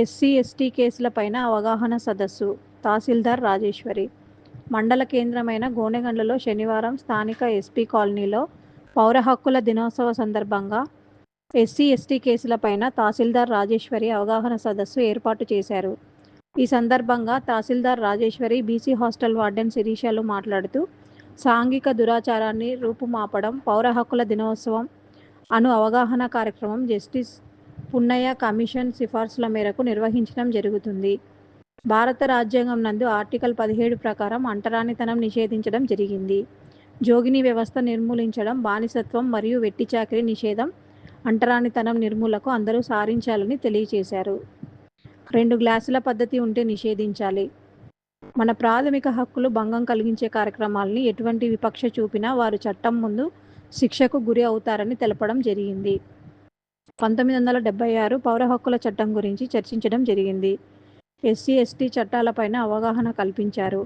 SC ST కేసులపైన అవగాహన సదస్సు. తహసీల్దార్ రాజేశ్వరి. మండల కేంద్రమైన గోనెగండ్లలో శనివారం స్థానిక ఎస్పీ కాలనీలో పౌర హక్కుల దినోత్సవ సందర్భంగా ఎస్సీ ఎస్టీ కేసులపైన తహసీల్దార్ రాజేశ్వరి అవగాహన సదస్సు ఏర్పాటు చేశారు. ఈ సందర్భంగా tahsildar Rajeshwari BC hostel warden శిరీషలు మాట్లాడుతూ సాంఘిక దురాచారాన్ని రూపుమాపడం పౌర హక్కుల దినోత్సవం అను అవగాహన కార్యక్రమం జస్టిస్ పున్నయ్య కమిషన్ సిఫార్సుల మేరకు నిర్వహించడం జరుగుతుంది. భారత రాజ్యాంగం నందు ఆర్టికల్ పదిహేడు ప్రకారం అంటరానితనం నిషేధించడం జరిగింది. జోగిని వ్యవస్థ నిర్మూలించడం బానిసత్వం మరియు వెట్టి చాకిరీ నిషేధం అంటరానితనం నిర్మూలకు అందరూ సారించాలని తెలియజేశారు రెండు గ్లాసుల పద్ధతి ఉంటే నిషేధించాలి. మన ప్రాథమిక హక్కులు భంగం కలిగించే కార్యక్రమాలని ఎటువంటి విపక్ష చూపినా వారు చట్టం ముందు శిక్షకు గురి అవుతారని తెలపడం జరిగింది. పంతొమ్మిది వందల డెబ్బై ఆరు పౌర హక్కుల చట్టం గురించి చర్చించడం జరిగింది. ఎస్సీ ఎస్టీ చట్టాలపైన అవగాహన కల్పించారు.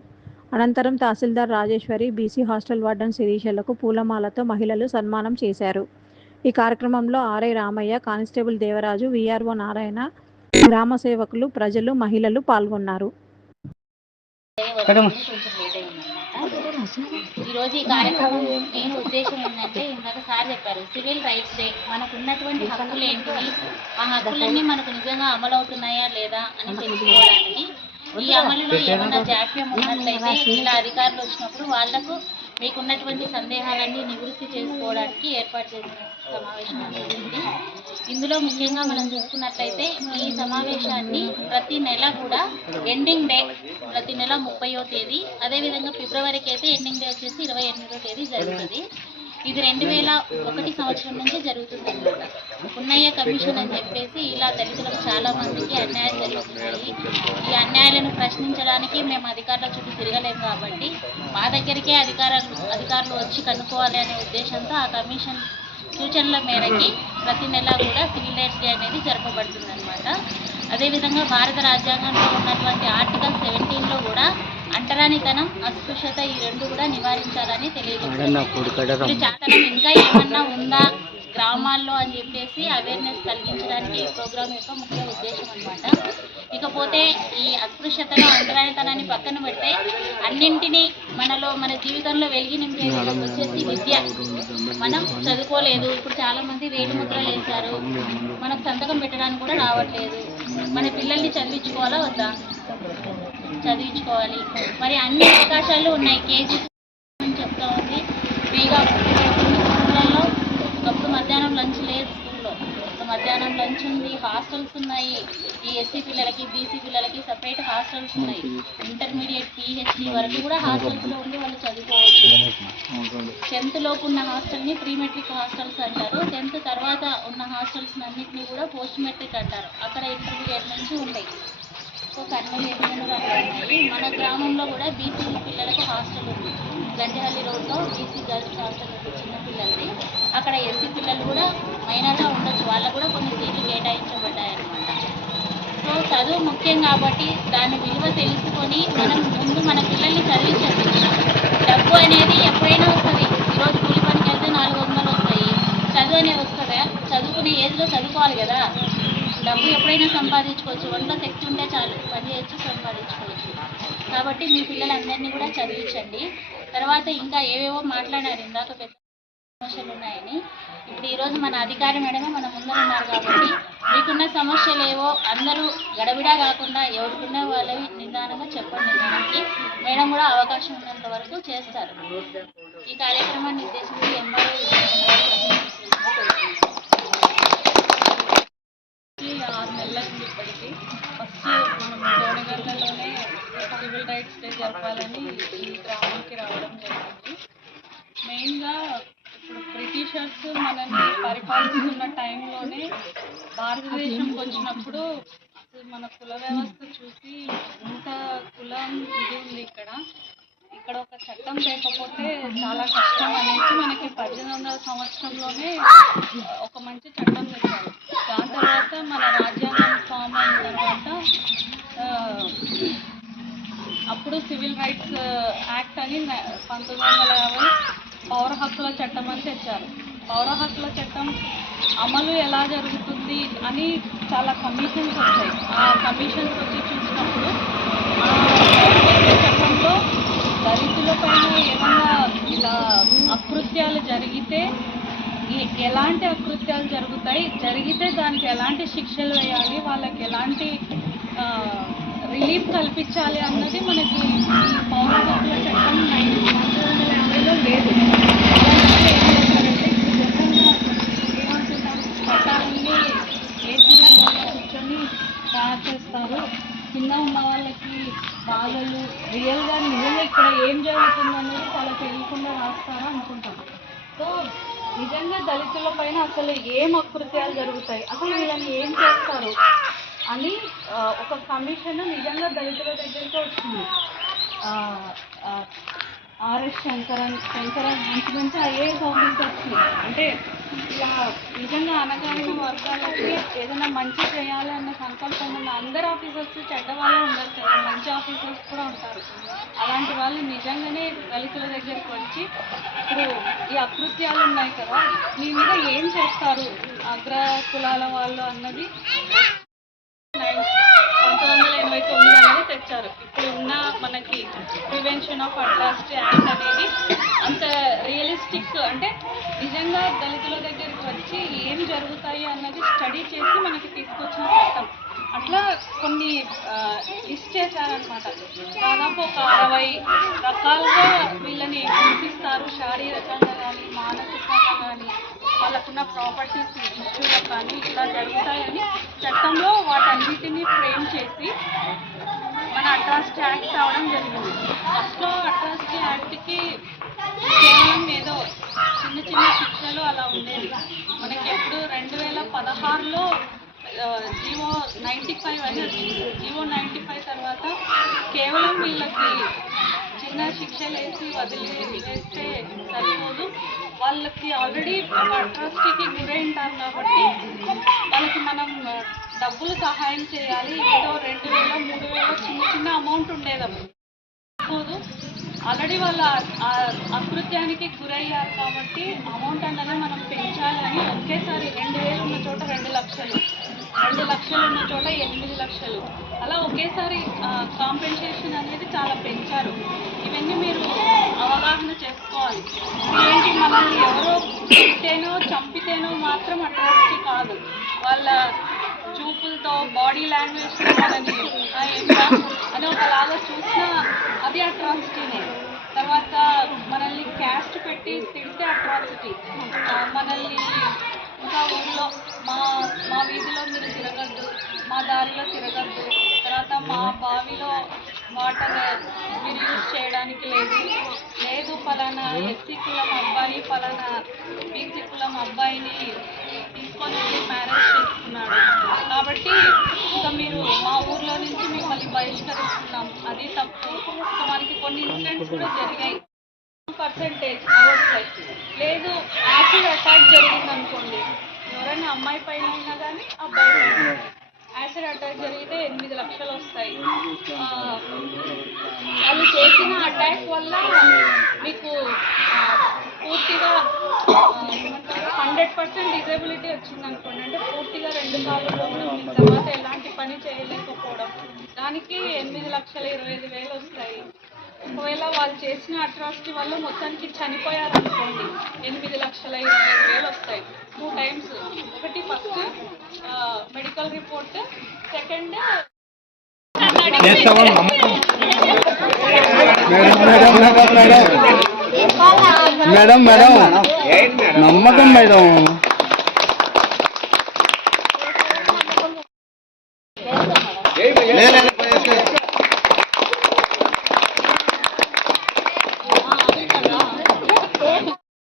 అనంతరం tahsildar Rajeshwari BC hostel warden శిరీషలకు పూలమాలతో మహిళలు సన్మానం చేశారు. ఈ కార్యక్రమంలో RI Ramaiah constable Devaraju VRO Narayana గ్రామ సేవకులు ప్రజలు మహిళలు పాల్గొన్నారు. ఈరోజు ఈ కార్యక్రమం నేను ఉద్దేశం ఏంటంటే ఇందాక సార్ చెప్పారు సివిల్ రైట్స్ డే. మనకు ఉన్నటువంటి హక్కులు ఏంటివి ఆ హక్కులన్నీ మనకు నిజంగా అమలు అవుతున్నాయా లేదా అని తెలుసుకోవడానికి ఈ అమలులో ఏమైనా జాప్యం ఉన్నట్లయితే ఇలా అధికారులు వచ్చినప్పుడు వాళ్ళకు మీకున్నటువంటి సందేహాలన్నీ నివృత్తి చేసుకోవడానికి ఏర్పాటు చేసిన సమావేశం అనేది ఇందులో ముఖ్యంగా మనం చూసుకున్నట్లయితే ఈ సమావేశాన్ని ప్రతి నెల కూడా ఎండింగ్ డే ప్రతి నెల ముప్పయో తేదీ అదేవిధంగా ఫిబ్రవరికి అయితే ఎండింగ్ డే వచ్చేసి ఇరవై ఎనిమిదో తేదీ జరుగుతుంది. ఇది రెండు వేల ఒకటి సంవత్సరం నుంచి జరుగుతుంది అనమాట ఉన్నయ్య కమిషన్ అని చెప్పేసి ఇలా దళితులకు చాలా మందికి అన్యాయం జరుగుతున్నాయి. ఈ అన్యాయాలను ప్రశ్నించడానికి మేము అధికారుల చుట్టూ తిరగలేము కాబట్టి మా దగ్గరికే అధికారులు అధికారులు వచ్చి కనుక్కోవాలి అనే ఉద్దేశంతో ఆ కమిషన్ సూచనల మేరకి ప్రతి నెల కూడా సివిల్ రైట్స్ డే అనేది జరపబడుతుంది అనమాట అదేవిధంగా భారత రాజ్యాంగంలో ఉన్నటువంటి ఆర్టికల్ సెవెంటీన్లో కూడా అంటరానితనం అస్పృశ్యత ఈ రెండు కూడా నివారించాలని ఇప్పుడు చాతనం ఇంకా ఏమన్నా ఉందా గ్రామాల్లో అని చెప్పేసి అవేర్నెస్ కలిగించడానికి ఈ ప్రోగ్రామ్ యొక్క ముఖ్య ఉద్దేశం అనమాట ఇకపోతే ఈ అస్పృశ్యతను అంటరానితనాన్ని పక్కన పెడితే అన్నింటినీ మనలో మన జీవితంలో వెలిగి నింపేది వచ్చేసి విద్య మనం చదువుకోలేదు. ఇప్పుడు చాలా మంది వేడి ముద్రలు వేశారు. మనకు సంతకం పెట్టడానికి కూడా రావట్లేదు. మన పిల్లల్ని చదివించుకోవాలా వద్దా? చదివించుకోవాలి. మరి అన్ని అవకాశాలు ఉన్నాయి. కేజీ చెప్తా ఉంది. ఫ్రీగా స్కూళ్ళల్లో ఒకప్పుడు మధ్యాహ్నం లంచ్ లేదు స్కూల్లో. మధ్యాహ్నం లంచ్ ఉంది. హాస్టల్స్ ఉన్నాయి. ఈ ఎస్సీ పిల్లలకి బీసీ పిల్లలకి సపరేట్ హాస్టల్స్ ఉన్నాయి. ఇంటర్మీడియట్ పిహెచ్డి వరకు కూడా హాస్టల్స్లో ఉండి వాళ్ళు చదువుకోవాలి. టెన్త్ లోపు ఉన్న హాస్టల్ని ప్రీ మెట్రిక్ హాస్టల్స్ అంటారు. టెన్త్ తర్వాత ఉన్న హాస్టల్స్ అన్నింటినీ కూడా పోస్ట్ మెట్రిక్ అంటారు. అక్కడ ఇంటర్మీడియట్ నుంచి ఉంటాయి. ఒక ఉన్నాయి మన గ్రామంలో కూడా బీసీ పిల్లలకు హాస్టల్ ఉంది. గండిహల్లి రోడ్లో బీసీ గర్ల్స్ హాస్టల్ ఉంది చిన్న పిల్లలది. అక్కడ ఎస్సీ పిల్లలు కూడా మైనర్గా ఉండొచ్చు. వాళ్ళకు కూడా కొన్ని సీట్లు కేటాయించబడ్డాయన్నమాట. సో చదువు ముఖ్యం కాబట్టి దాని విలువ తెలుసుకొని మనం ముందు మన పిల్లల్ని చదివించండి డబ్బు అనేది ఎప్పుడైనా వస్తుంది. ఈరోజు కూలి పనికి వెళ్తే నాలుగు వందలు వస్తాయి. చదువు అనేది వస్తుందా? చదువుకునే ఏజ్లో చదువుకోవాలి కదా. డబ్బు ఎప్పుడైనా సంపాదించుకోవచ్చు. ఒంట్లో శక్తి ఉంటే చాలు. పని చేయొచ్చు సంపాదించుకోవచ్చు. కాబట్టి మీ పిల్లలందరినీ కూడా చదివించండి. తర్వాత ఇంకా ఏవేవో మాట్లాడారు ఇందాక పెద్ద సమస్యలు ఉన్నాయని ఇప్పుడు ఈరోజు మన అధికారి మేడమే మన ముందరున్నారు కాబట్టి మీకున్న సమస్యలు ఏవో అందరూ గడబిడా కాకుండా ఎవరికున్న వాళ్ళవి నిదానంగా చెప్పండి మేడంకి. మేడం కూడా అవకాశం ఉన్నంత వరకు చేస్తారు. ఈ కార్యక్రమాన్ని ఉద్దేశించి ఎంఆర్ఓ ఆరు నెలలకి ఇప్పటికీ ఫస్ట్ మనం గోడగంటలోనే సివిల్ రైట్స్ డే జరపాలని ఈ గ్రామానికి రావడం జరిగింది. మెయిన్గా బ్రిటిషర్స్ మనల్ని పరిపాలిస్తున్న టైంలోనే భారతదేశంకి వచ్చినప్పుడు అసలు మన కుల వ్యవస్థ చూసి ఇంత కులం ఇది ఉంది ఇక్కడ. ఇక్కడ ఒక చట్టం లేకపోతే చాలా కష్టం అనేసి మనకి పద్దెనిమిది వందల సంవత్సరంలోనే ఒక మంచి చట్టం తెచ్చారు దాని తర్వాత మన రాజ్యాంగం ఫామ్ అయిన తర్వాత అప్పుడు సివిల్ రైట్స్ యాక్ట్ అని పంతొమ్మిది వందల యాభై పౌర హక్కుల చట్టం అని తెచ్చారు. పౌర హక్కుల చట్టం అమలు ఎలా జరుగుతుంది అని చాలా కమిషన్స్ వచ్చాయి. ఆ కమిషన్స్ వచ్చి చూసినప్పుడు చట్టంలో దళితుల పైన ఏమైనా ఇలా అకృత్యాలు జరిగితే ఎలాంటి అకృత్యాలు జరుగుతాయి జరిగితే దానికి ఎలాంటి శిక్షలు వేయాలి వాళ్ళకి ఎలాంటి రిలీఫ్ కల్పించాలి అన్నది మనకి పౌర హక్కుల చట్టం నైన్టీన్ లేదు అలాంటి కూర్చొని తయారు చేస్తారు కింద ఉన్న వాళ్ళకి బాధలు రియల్గా నిజంగా ఇక్కడ ఏం జరుగుతుంది అనేది చాలా తెలియకుండా రాస్తారు అనుకుంటాం సో నిజంగా దళితుల పైన అసలు ఏం అకృత్యాలు జరుగుతాయి అసలు వీళ్ళని ఏం చేస్తారు అని ఒక కమిషన్ నిజంగా దళితుల దగ్గరికి వచ్చింది ఆర్ఎస్ శంకరన్ శంకరన్ మంచి మంచి ఐఏఎస్ ఆఫీసర్స్ అంటే ఇలా నిజంగా అనగానే వర్గాలకి ఏదైనా మంచి చేయాలన్న సంకల్పం ఉన్న అందరు ఆఫీసర్స్ చెడ్డ వాళ్ళే ఉండరు కదా. మంచి ఆఫీసర్స్ కూడా ఉంటారు. అలాంటి వాళ్ళు నిజంగానే దళితుల దగ్గరికి వచ్చి ఇప్పుడు ఈ అకృత్యాలు ఉన్నాయి కదా. మీ మీద ఏం చేస్తారు? అగ్ర కులాల వాళ్ళు అన్నది పంతొమ్మిది వందల ఎనభై తొమ్మిది అనేది తెచ్చారు. ఇప్పుడు ఉన్న మనకి ప్రివెన్షన్ ఆఫ్ అట్రాసిటీ యాక్ట్ అనేది అంత రియలిస్టిక్ అంటే నిజంగా దళితుల దగ్గరికి వచ్చి ఏం జరుగుతాయి అన్నది స్టడీ చేసి మనకి తీసుకొచ్చిన చట్టం అట్లా కొన్ని లిస్ట్ చేశారనమాట దాదాపు ఒక అరవై రకాలుగా వీళ్ళని హింసిస్తారు శారీరకంగా కానీ మానసికంగా కానీ వాళ్ళకున్న ప్రాపర్టీస్ ఇష్యూలకు కానీ ఇట్లా జరుగుతాయని చట్టంలో వాటన్నిటిని ఫ్రేమ్ చేసి మన అట్రాసిటీ యాక్ట్ రావడం జరిగింది. ఫస్ట్లో అట్రాసిటీ యాక్ట్కి కేవలం ఏదో చిన్న చిన్న శిక్షలు అలా ఉండేది మనకి ఎప్పుడు రెండు వేల పదహారులో జివో నైంటీ ఫైవ్ అని వచ్చింది జివో నైంటీ ఫైవ్ తర్వాత కేవలం వీళ్ళకి చిన్న శిక్షలు వేసి వదిలి వేస్తే సరిపోదు. వాళ్ళకి ఆల్రెడీ ట్రస్ట్కి గురైంటారు కాబట్టి వాళ్ళకి మనం డబ్బులు సహాయం చేయాలి. ఏదో రెండు వేల మూడు వేల చిన్న చిన్న అమౌంట్ ఉండేది సరిపోదు. ఆల్రెడీ వాళ్ళ అకృత్యానికి గురయ్యారు కాబట్టి అమౌంట్ అనేది మనం పెంచాలి అని ఒకేసారి రెండు వేలు ఉన్న చోట రెండు లక్షలు. రెండు లక్షలు ఉన్న చోట ఎనిమిది లక్షలు. అలా ఒకేసారి కాంపెన్సేషన్ అనేది చాలా పెంచారు. ఇవన్నీ మీరు అవగాహన చేసుకోవాలి. ఏంటి మనల్ని ఎవరో తిట్టేనో చంపితేనో మాత్రం అట్రాసిటీ కాదు. వాళ్ళ చూపులతో బాడీ లాంగ్వేజ్తో మనని అని ఒకలాగా చూసినా అది అట్రాసిటీనే తర్వాత మనల్ని క్యాస్ట్ పెట్టి తిడితే అట్రాసిటీ మనల్ని ఇంకా ఊళ్ళో మా మా వీధిలో మీరు తిరగద్దు మా దారిలో తిరగద్దు. తర్వాత మా బావిలో వాటర్ మీరు యూజ్ చేయడానికి లేదు. లేదు ఫలానా ఎస్సీ కులం అబ్బాయి ఫలానా బీసీ కులం అబ్బాయిని తీసుకొని మ్యారేజ్ చేసుకున్నాడు. కాబట్టి ఇంకా మీరు మా ఊర్లో నుంచి మిమ్మల్ని బహిష్కరిస్తున్నాం. అది తప్పు. మనకి కొన్ని ఇన్సిడెంట్స్ కూడా జరిగాయి. పర్సెంటేజ్ లేదు యాసిడ్ అటాక్ జరిగింది అనుకోండి ఎవరైనా అమ్మాయి పైన అయినా కానీ అబ్బాయి పైన యాసిడ్ అటాక్ జరిగితే ఎనిమిది లక్షలు వస్తాయి. వాళ్ళు చేసిన అటాక్ వల్ల మీకు పూర్తిగా హండ్రెడ్ పర్సెంట్ డిజబిలిటీ వచ్చింది అనుకోండి అంటే పూర్తిగా రెండు కాళ్ళు మీ తర్వాత ఎలాంటి పని చేయలేకపోవడం. దానికి ఎనిమిది లక్షల ఇరవై ఐదు వేలు వస్తాయి. ఒకవేళ వాళ్ళు చేసిన అట్రాసిటీ వల్ల మొత్తానికి చనిపోయారు అనుకోండి ఎనిమిది లక్షల ఇరవై ఐదు వేలు వస్తాయి. టూ టైమ్స్ ఒకటి first medical report second madam madam. నమ్మకం మేడం.